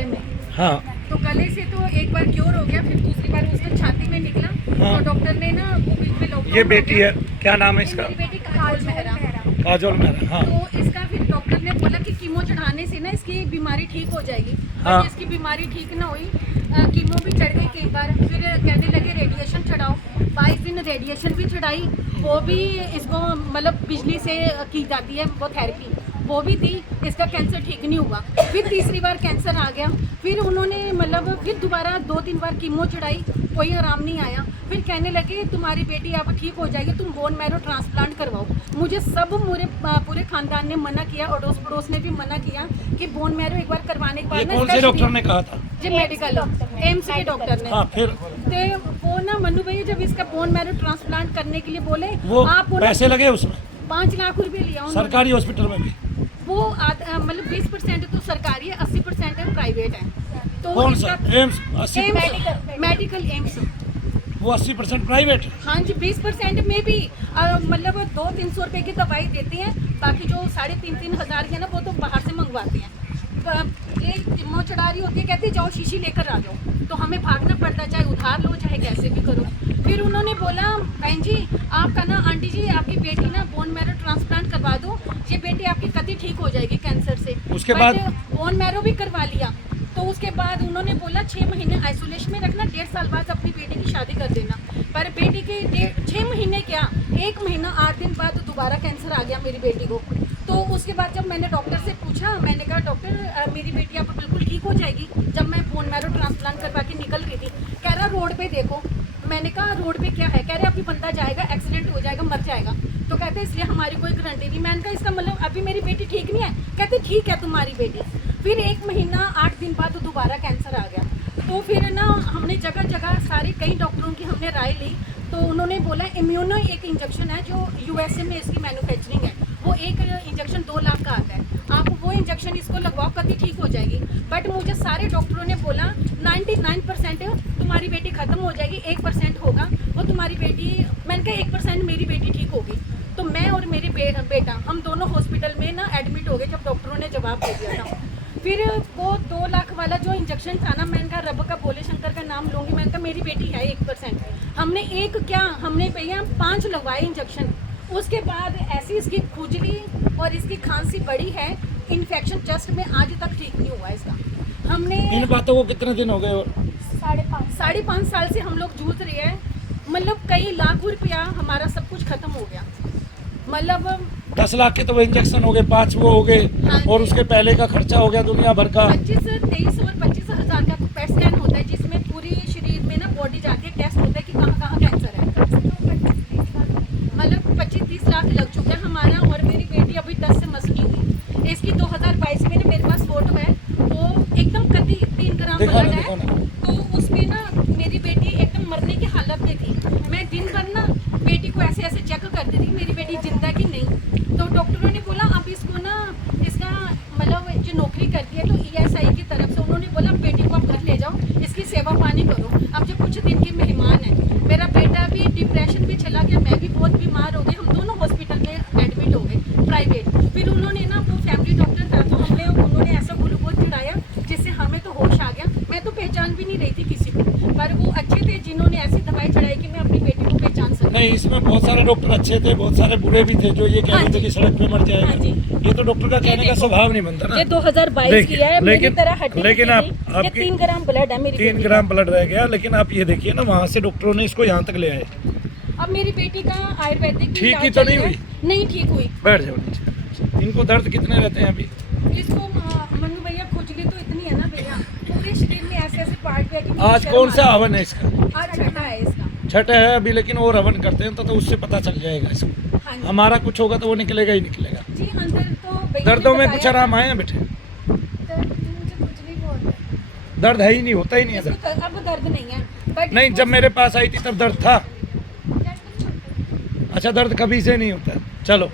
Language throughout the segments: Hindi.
गले में। हाँ तो गले से तो एक बार क्योर हो गया, फिर दूसरी बार उसमें छाती में निकला। हाँ। तो डॉक्टर ने ना वो बीच में लॉकडाउन ये हो बेटी गया। है, क्या नाम है ये इसका? मेरी बेटी काजोल मेहरा। काजोल मेहरा। हाँ तो इसका फिर डॉक्टर ने बोला कि कीमो चढ़ाने से ना इसकी बीमारी ठीक हो जाएगी। हाँ। बट इसकी बीमारी ठीक ना हुई, कीमो भी चढ़ गई कई बार। फिर कहने लगे रेडिएशन चढ़ाओ, 22 दिन रेडिएशन भी चढ़ाई, वो भी इसको मतलब बिजली से की जाती है वो थेरेपी, वो भी दी, इसका कैंसर ठीक नहीं हुआ। फिर तीसरी बार कैंसर आ गया, फिर उन्होंने मतलब फिर दोबारा 2-3 बार कीमो चढ़ाई, कोई आराम नहीं आया। फिर कहने लगे तुम्हारी बेटी अब ठीक हो जाएगी, तुम बोन मैरो ट्रांसप्लांट करवाओ। मुझे सब पूरे खानदान ने मना किया, अड़ोस पड़ोस ने भी मना किया कि बोन मैरो एक बार करवाने के ये बाद कौन से डॉक्टर ने कहा था? जो मेडिकल एम्स के डॉक्टर ने। हाँ फिर तो वो ना मनु भैया जब इसका बोन मैरो ट्रांसप्लांट करने के लिए बोले, वो आप पैसे लगे उसमें 5 लाख रुपए लिया उन्होंने। सरकारी हॉस्पिटल में भी? वो मतलब 20% तो सरकारी है, 80% प्राइवेट है। तो कौन इसका- सा? एम्स 80%? Medical AIIMS. वो 80% प्राइवेट है? हाँ जी, 20% में भी मतलब 200-300 रुपए की दवाई देते हैं, बाकी जो 3,500 हज़ार की है ना वो तो बाहर से मंगवाते हैं। ये कीमो चढ़ा रही होती है, कहती जाओ शीशी लेकर आ जाओ, तो हमें भागना पड़ता है, चाहे उधार लो चाहे कैसे भी करो। फिर उन्होंने बोला बहन जी आपका ना, आंटी जी आपकी बेटी ना बोन मैरो ट्रांसप्लांट करवा दो, ये बेटी आपकी कभी ठीक हो जाएगी कैंसर से। उसके But बाद? बोन मैरो भी करवा लिया। तो उसके बाद उन्होंने बोला 6 महीने आइसोलेशन में रखना, 1.5 साल बाद अपनी बेटी की शादी कर देना। पर बेटी के 6 महीने क्या, 1 महीना 8 दिन बाद दोबारा कैंसर आ गया मेरी बेटी को। तो उसके बाद जब मैंने डॉक्टर से पूछा, मैंने कहा डॉक्टर मेरी बेटी अब बिल्कुल ठीक हो जाएगी, जब मैं बोन मैरो ट्रांसप्लांट करवा के निकल रही थी। कह रहा रोड पे देखो। मैंने कहा रोड पे क्या है? कह रहे अभी बंदा जाएगा, एक्सीडेंट हो जाएगा, मर जाएगा। तो कहते इसलिए हमारी कोई गारंटी नहीं। मैंने कहा इसका मतलब अभी मेरी बेटी ठीक नहीं है? कहते ठीक है तुम्हारी बेटी। फिर 1 महीना 8 दिन बाद दोबारा कैंसर आ गया। तो फिर ना हमने जगह जगह सारे कई डॉक्टरों की हमने राय ली। तो उन्होंने बोला इम्यूनो एक इंजेक्शन है जो यूएसए में इसकी मैन्युफैक्चरिंग है, वो एक इंजेक्शन 2 लाख का आता है, आप वो इंजेक्शन इसको लगवाओ कभी ठीक हो जाएगी। बट मुझे सारे डॉक्टरों ने बोला 99% तुम्हारी बेटी खत्म हो जाएगी, 1% होगा वो तुम्हारी बेटी। मैंने कहा 1% मेरी बेटी ठीक होगी। तो मैं और मेरी बेटा हम दोनों हॉस्पिटल में ना एडमिट हो गए जब डॉक्टरों ने जवाब दे दिया था। फिर वो 2 लाख वाला जो इंजेक्शन था ना, मैंने कहा रब का भोले शंकर का नाम लूंगी, मैंने कहा मेरी बेटी है 1%। हमने एक क्या, हमने भैया 5 लगवाए इंजेक्शन। उसके बाद ऐसी इसकी खुजली और इसकी खांसी बढ़ी है, इन्फेक्शन चेस्ट में आज तक ठीक नहीं हुआ इसका। हमने इन बातों को कितने दिन हो गए? और 5.5 साल से हम लोग जूझ रहे हैं, मतलब कई लाख रुपया हमारा सब कुछ खत्म हो गया। मतलब 10 लाख के तो वो इंजेक्शन हो गए, 5 वो हो गए, हाँ और जी। उसके पहले का खर्चा हो गया दुनिया भर का। 23 और 25 हज़ार का पेट स्कैन होता है, जिसमें पूरी शरीर में ना बॉडी जाके टेस्ट होता है कि कहाँ कहाँ कैंसर है। मतलब 25-30 लाख लग चुका है हमारा। और मेरी बेटी अभी 10 से मसनी हुई। इसकी 2022 में मेरे पास फोटो है, वो एकदम कद्दी 3 ग्राम दिखा ब्लड ना, है। दिखा ना। तो उसमें ना मेरी बेटी एकदम मरने की हालत में थी। मैं दिन भर ना बेटी को ऐसे ऐसे चेक करती थी मेरी बेटी जिंदा कि नहीं। तो डॉक्टरों ने बोला अब इसको ना, इसका मतलब जो नौकरी करती है तो ESI की तरफ से उन्होंने बोला बेटी को आप घर ले जाओ, इसकी सेवा पानी करो। अब जो कुछ दिन की मेहमान है, मेरा बेटा भी डिप्रेशन में चला गया, मैं भी बहुत बीमार हो गई, हम दोनों हॉस्पिटल में एडमिट हो गए प्राइवेट। फिर उन्होंने ना, वो फैमिली डॉक्टर था, तो उन्होंने ऐसा ग्लूकोज चढ़ाया जिससे हमें तो होश आ गया। मैं तो पहचान भी नहीं रही थी किसी को, पर वो अच्छे थे जिन्होंने ऐसी दवाई चढ़ाई कि मैं अपनी बेटी को पहचान सकती। नहीं, इसमें बहुत सारे डॉक्टर अच्छे थे, बहुत सारे बुरे भी थे जो ये कह रहे थे कि सड़क पे मर हाँ जाएगा। जी। ये तो डॉक्टर का कहने का स्वभाव नहीं बनता ना। ये 2022 की है, मेरी तरह हड्डी लेकिन नहीं आप थी। ये आपकी 3 ग्राम ब्लड है मेरी 3 बेटी ग्राम ब्लड रह गया। लेकिन आप ये देखिए ना, वहाँ से डॉक्टरों ने इसको यहाँ तक ले आए। का। अब मेरी बेटी का आयुर्वेदिक ठीक इलाज ही तो चल नहीं रहा है। हुई? नहीं ठीक हुई। बैठ जाओ नीचे। इनको दर्द कितने रहते हैं अभी? इसको मनु भैया खुजली तो इतनी है ना भैया, पूरे शरीर में ऐसे ऐसे पार्ट है कि मुझे आज शर्म कौन आ सा रही है। हवन है इसका? आज छठा है इसका। छठा है अभी, लेकिन और हवन करते हैं तो उससे पता चल जाएगा इसको। हाँ जी। हमारा कुछ होगा तो वो निकलेगा ही निकलेगा। जी अंदर तो भैया दर्दों ने में बताया कुछ आराम आए हैं बेटे? दर्द मुझे खुजली बहुत है। दर्द है ही नहीं, होता ही नहीं है दर्द। इसको अब दर्द नहीं है, बट नहीं, जब मेरे पास आई थी तब दर्द था। अच्छा, दर्द कभी से नहीं होता। चलो,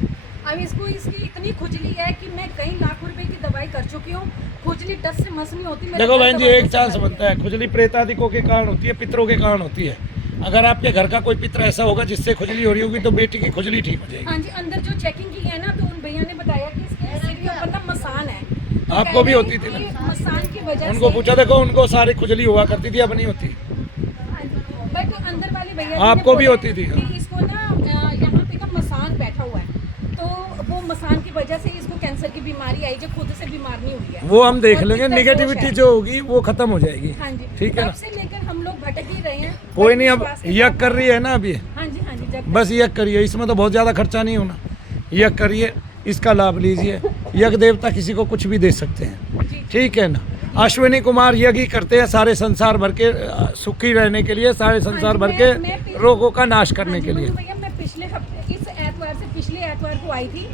अब इसको इसकी इतनी खुजली है कि मैं कई लाख रुपए की दवाई कर चुकी हूँ। खुजली 10 से मस नहीं होती। मेरा देखो घर बहन जी, दवाई एक से चांस भर बनता है। खुजली प्रेतादिकों के कारण होती है, पितरों के कारण होती है। अगर आपके घर का कोई पितर ऐसा होगा जिससे खुजली हो रही होगी तो बेटी की खुजली ठीक हो जाएगी। हाँ जी, अंदर जो चेकिंग की है ना, तो उन भैया ने बताया कि इसके सिर के ऊपर ना मसान है, आपको भी होती थी ना? ये मसान की वजह उनको से पूछा देखो, उनको सारी खुजली हुआ करती थी, अब नहीं होती। बट अंदर वाले भैया आपको भी होती थी? कि इसको ना यहाँ पे ना मसान बैठा हुआ है, तो वो मसान की वजह से इसको कैंसर की बीमारी आई, जो खुद से बीमार नहीं हुई है। वो हम देख और लेंगे, पित्त दोष निगेटिविटी है। जो होगी वो खत्म हो जाएगी। हाँ जी, ठीक है तब ना? से लेकर हम लोग भटक ही रहे हैं। कोई नहीं, अब विश्वास के यक साथ- कर रही है ना अभी, हाँ जी, हाँ जी, जब बस यक करिए, इसमें तो बहुत ज़्यादा खर्चा नहीं होना। यक करिए, इसका लाभ लीजिए। यज्ञ देवता किसी को कुछ भी दे सकते हैं, जी। ठीक है ना? अश्विनी कुमार यज्ञ ही करते हैं सारे संसार भर के सुखी रहने के लिए, सारे संसार भर के रोगों का नाश करने हाँ जी, के लिए। मनु भैया, मैं पिछले हफ्ते इस एतवार से पिछले एतवार को आई थी,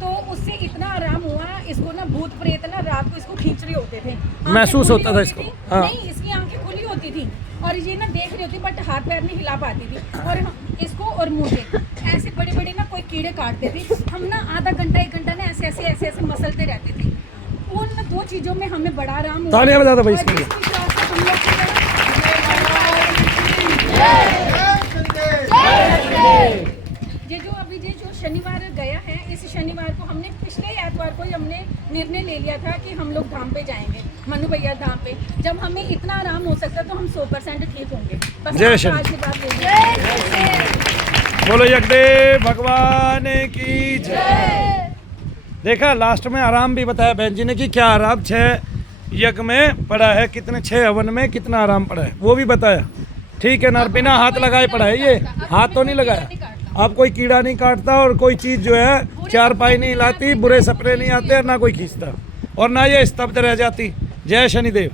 तो उससे इतना आराम हुआ। इसको ना भूत प्रेत ना रात को इसको खींच रहे होते थे, आंखें महसूस खुली होता था होती इसको, थी। हाँ। नहीं, इसकी आंखें खुली होती थी और ये ना देख रही होती, बट हाथ पैर नहीं हिला पाती थी। और इसको और मुझे ऐसे बड़े बड़े ना कोई कीड़े काटते थे, हम ना आधा घंटा 1 घंटा ना ऐसे ऐसे ऐसे ऐसे मसलते रहते थे। उन 2 चीज़ों में हमें बड़ा आराम हुआ। तालियां बजा दो भाई और इसके लिए। जिस विश्वास से हम लोग ये जो अभी ये जो शनिवार गया है, इस शनिवार को हमने पिछले एतवार को ही हमने निर्णय ले लिया था कि हम लोग धाम पे जाएंगे, मनु भैया धाम पे। जब हमें इतना आराम हो सकता तो हम 100% ठीक होंगे। बस जय आपका श्री- आशीर्वाद लेंगे। बोलो यज्ञदेव भगवान की जय। देखा, लास्ट में आराम भी बताया बहन जी ने कि क्या आराम 6 यज्ञ में पड़ा है, कितने 6 हवन में कितना आराम पड़ा है वो भी बताया। ठीक है ना? बिना हाथ लगाए पड़ा है, ये हाथ तो नहीं लगाया। अब कोई कीड़ा नहीं काटता और कोई चीज़ जो है चारपाई नहीं लाती, बुरे सपने नहीं आते, और ना कोई खींचता, और ना ये स्तब्ध रह जाती। जय शनिदेव।